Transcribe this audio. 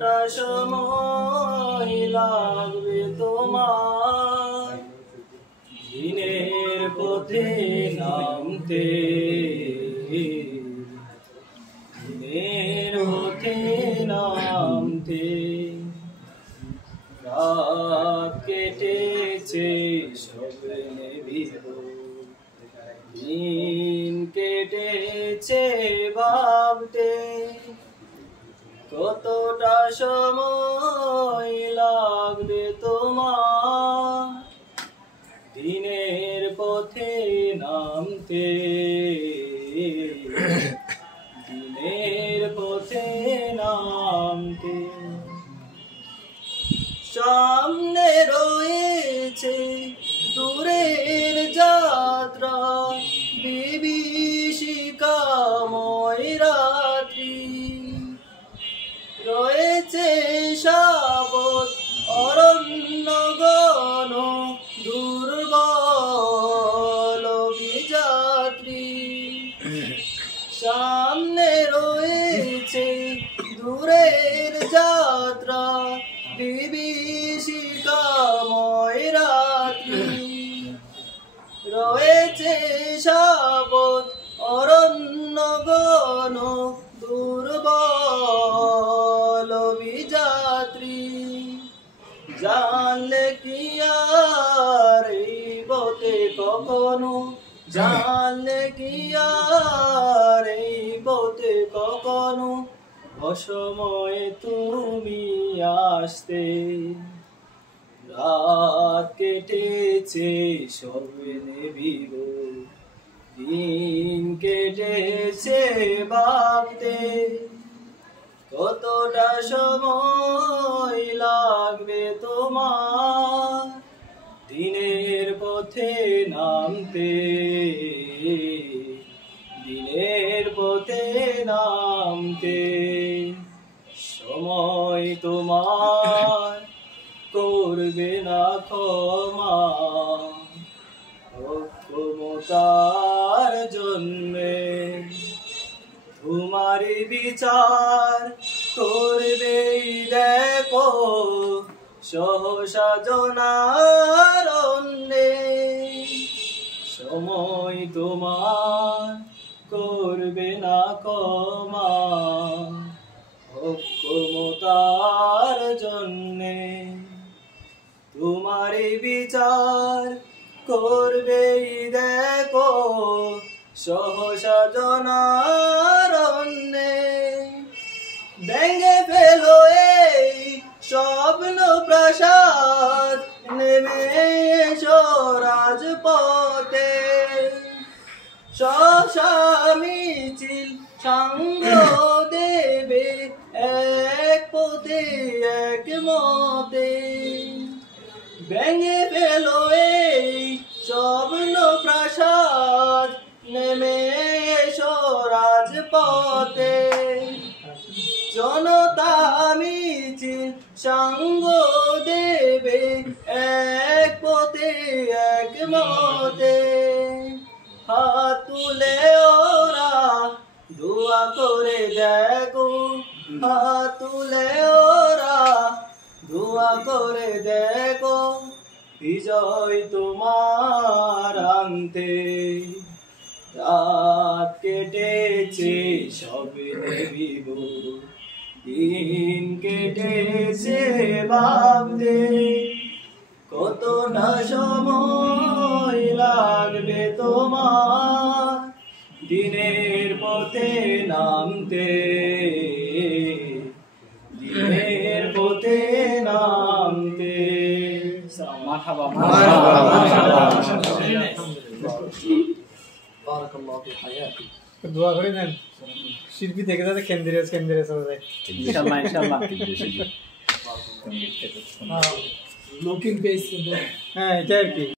কতটা সময় লাগবে তোমার দিনের পথে নামতে, দিনের পথে নামতে। রাত কেটেছে স্বপ্নে বিভোর, দিন কেটেছে ভাবতে, কতটা সময় লাগবে তোমার দিনের পথে নামতে, দিনের পথে নামতে। সামনে রয়েছে দূরের যাত্রা, বিভীষিকাময় রাত্রি, রয়েছে শাবক অরণ্য গণ দুর্বল বিযাত্রী। সামনে রয়েছে দূরের যাত্রা, বিভীষিকাময় রাত্রি, রয়েছে শাবক অরণ্য গণ দুর্বল বিযাত্রী। জানলে কি আর এই পথে কখনো, জানলে কি আর এই পথে কখনো অসময়ে তুমি আসতে। রাত কেটেছে স্বপ্নে বিভোর, দিন কেটেছে ভাবতে, কতটা সময় লাগবে তোমার দিনের পথে নামতে, দিনের পথে নামতে। সময় তোমার করবে না ক্ষমা, অক্ষমতার জন্যে তোমারই বিচার করবেই দেখো সহসা জনার অন্যে। সময় তোমার করবে না ক্ষমা, অক্ষমতার জন্যে তোমারই বিচার করবেই দেখো সহসা জনার অন্যে। ভেঙে ফেলো এই স্বপ্ন প্রাসাদ, নেমে এসো রাজপথে, শশা মিছিল সঙ্গ দেবে এক পথে এক মতে। ভেঙে ফেলো এই স্বপ্ন প্রাসাদ, নেমে এসো রাজপথে, জনতা মিছিল সঙ্গ দেবে এক পথে এক মতে। হাত তুলে ওরা দোয়া করে দেখো, হাত তুলে ওরা দোয়া করে দেখো বিজয় তোমার আনতে। রাত কেটেছে স্বপ্নে বিভোর, দিন কেটেছে ভাবতে, কতটা সময় লাগবে তোমার দিনের পথে নামতে, দিনের পথে নামতে। মারহাবা মারহাবা মারহাবা। দোয়া করে নেন শিল্পী থেকে যাতে কেন্দ্রে কেন্দ্রে চলে যায় ইনশাআল্লাহ ইনশাআল্লাহ। লুকিং পেজ, হ্যাঁ এটা আর কি।